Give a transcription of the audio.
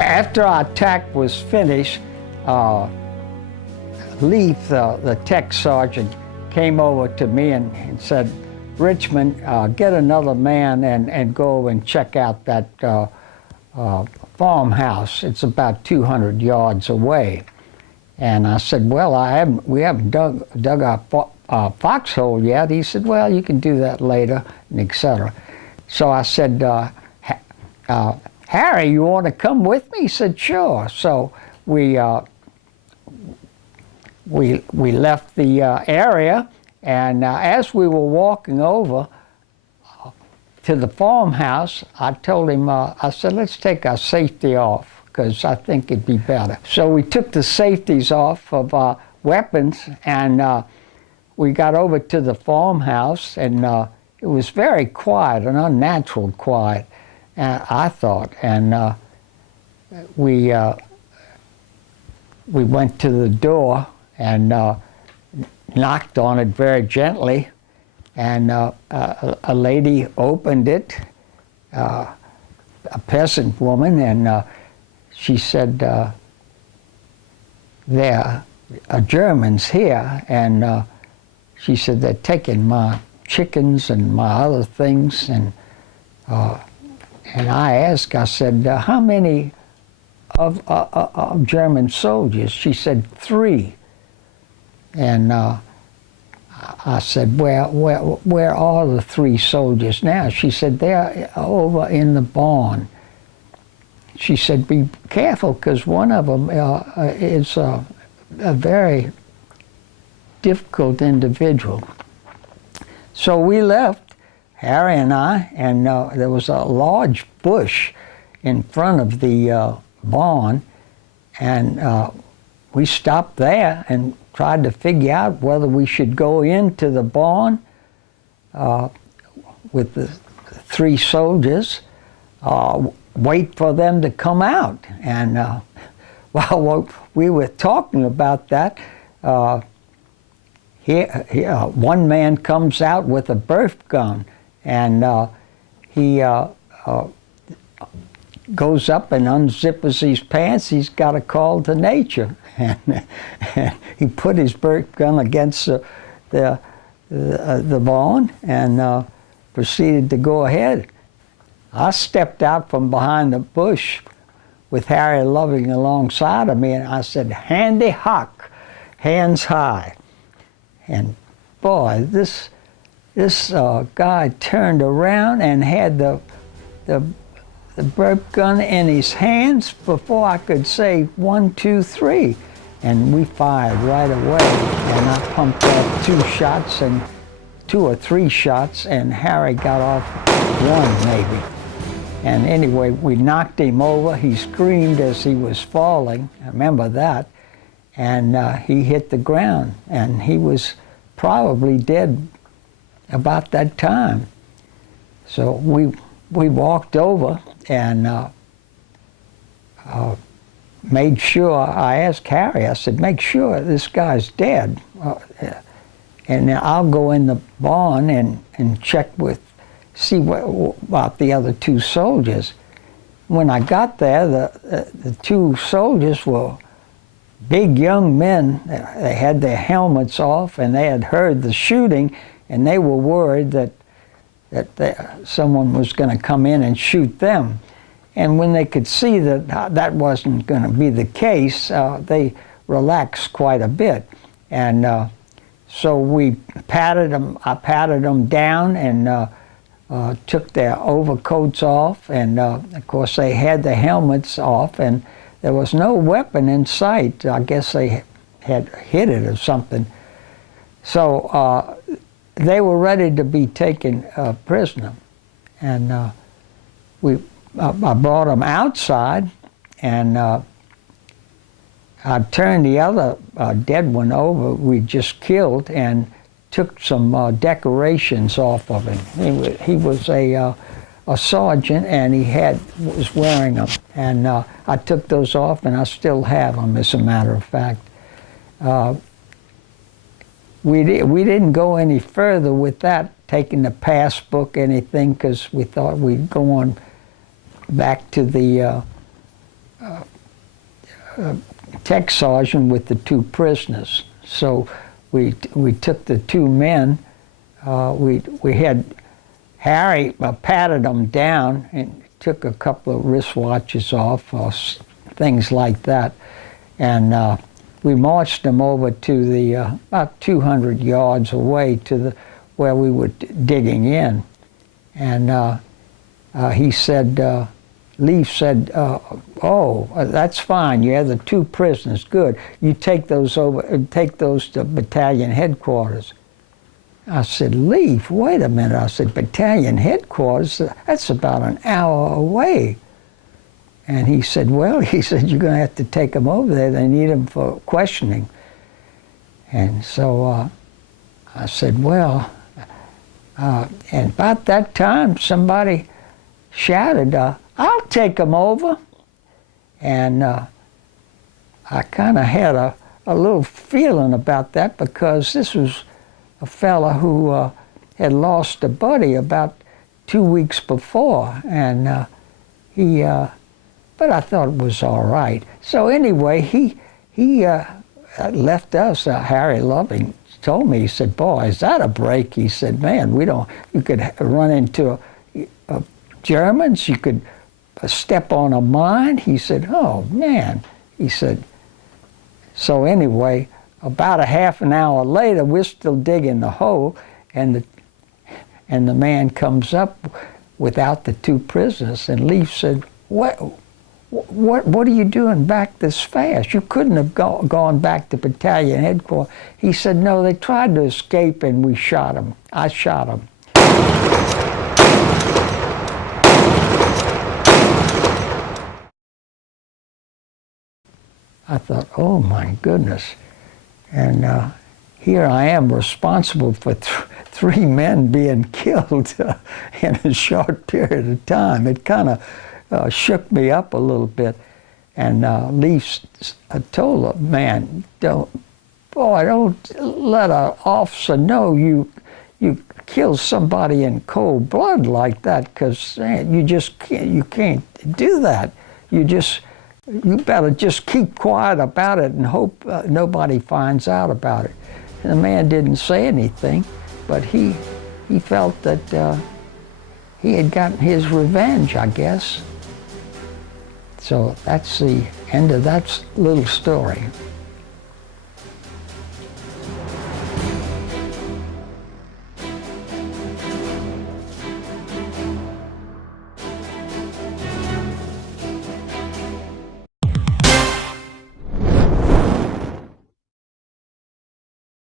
After our attack was finished, Leith, the tech sergeant, came over to me and said, "Richmond, get another man and go and check out that farmhouse. It's about 200 yards away." And I said, "Well, we haven't dug our foxhole yet." He said, "Well, you can do that later," and etc. So I said, "Harry, you want to come with me?" He said, "Sure." So we left the area, and as we were walking over to the farmhouse, I told him, I said, "Let's take our safety off, because I think it'd be better." So we took the safeties off of our weapons, and we got over to the farmhouse, and it was very quiet, an unnatural quiet, I thought. And we went to the door and knocked on it very gently, and a lady opened it, a peasant woman, and she said, "There are Germans here," and she said, "They're taking my chickens and my other things," and I asked, I said, "How many of German soldiers?" She said, "3. And I said, where are the 3 soldiers now?" She said, "They're over in the barn." She said, "Be careful, because one of them is a very difficult individual." So we left, Harry and I, and there was a large bush in front of the barn, and we stopped there and tried to figure out whether we should go into the barn with the 3 soldiers, wait for them to come out. And while we were talking about that, one man comes out with a burp gun, and he goes up and unzippers his pants. He's got a call to nature. And he put his burp gun against the barn and proceeded to go ahead. I stepped out from behind the bush with Harry Loving alongside of me, and I said, "Handy hock, hands high." And boy, this guy turned around and had the burp gun in his hands before I could say 1, 2, 3. And we fired right away, and I pumped out 2 shots, and 2 or 3 shots, and Harry got off 1 maybe. And anyway, we knocked him over. He screamed as he was falling, I remember that, and he hit the ground, and he was probably dead about that time. So we walked over and made sure. I asked Harry, I said, "Make sure this guy's dead, and I'll go in the barn and check see about the other 2 soldiers." When I got there, the 2 soldiers were big young men. They had their helmets off, and they had heard the shooting, and they were worried that someone was going to come in and shoot them. And when they could see that that wasn't going to be the case, they relaxed quite a bit. And so we patted them. I patted them down and took their overcoats off. And of course, they had their helmets off, and there was no weapon in sight. I guess they had hit it or something. So they were ready to be taken prisoner. And I brought them outside, and I turned the other dead one over we just killed and took some decorations off of him. He was a sergeant, and he was wearing them, and I took those off, and I still have them, as a matter of fact. We didn't go any further with that, taking the passbook, anything, because we thought we'd go on back to the tech sergeant with the 2 prisoners. So we took the 2 men. We had Harry patted them down and took a couple of wristwatches off, things like that, and we marched them over to the about 200 yards away to where we were digging in, and he said. Leaf said, "Oh, that's fine. You have the 2 prisoners. Good. You take those over. Take those to battalion headquarters." I said, "Leaf, wait a minute." I said, "Battalion headquarters? That's about an hour away." And he said, "Well," he said, "you're going to have to take them over there. They need them for questioning." And so I said, "Well," and about that time, somebody shouted, "I'll take them over." And I kind of had a little feeling about that, because this was a fella who had lost a buddy about 2 weeks before, and but I thought it was all right. So anyway, he left us. Harry Loving told me, he said, "Boy, is that a break?" He said, "Man, you could run into Germans, you could step on a mine." He said, "Oh man," he said. So anyway, about a half an hour later, we're still digging the hole, and the man comes up without the 2 prisoners, and Leaf said, What are you doing back this fast? You couldn't have gone back to battalion headquarters." He said, "No, they tried to escape and we shot them. I shot them." I thought, oh my goodness. And here I am responsible for 3 men being killed in a short period of time. It kind of shook me up a little bit. And Leaf told the man, don't let an officer know you killed somebody in cold blood like that, because you can't do that. You better just keep quiet about it and hope nobody finds out about it. And the man didn't say anything, but he felt that he had gotten his revenge, I guess. So that's the end of that little story.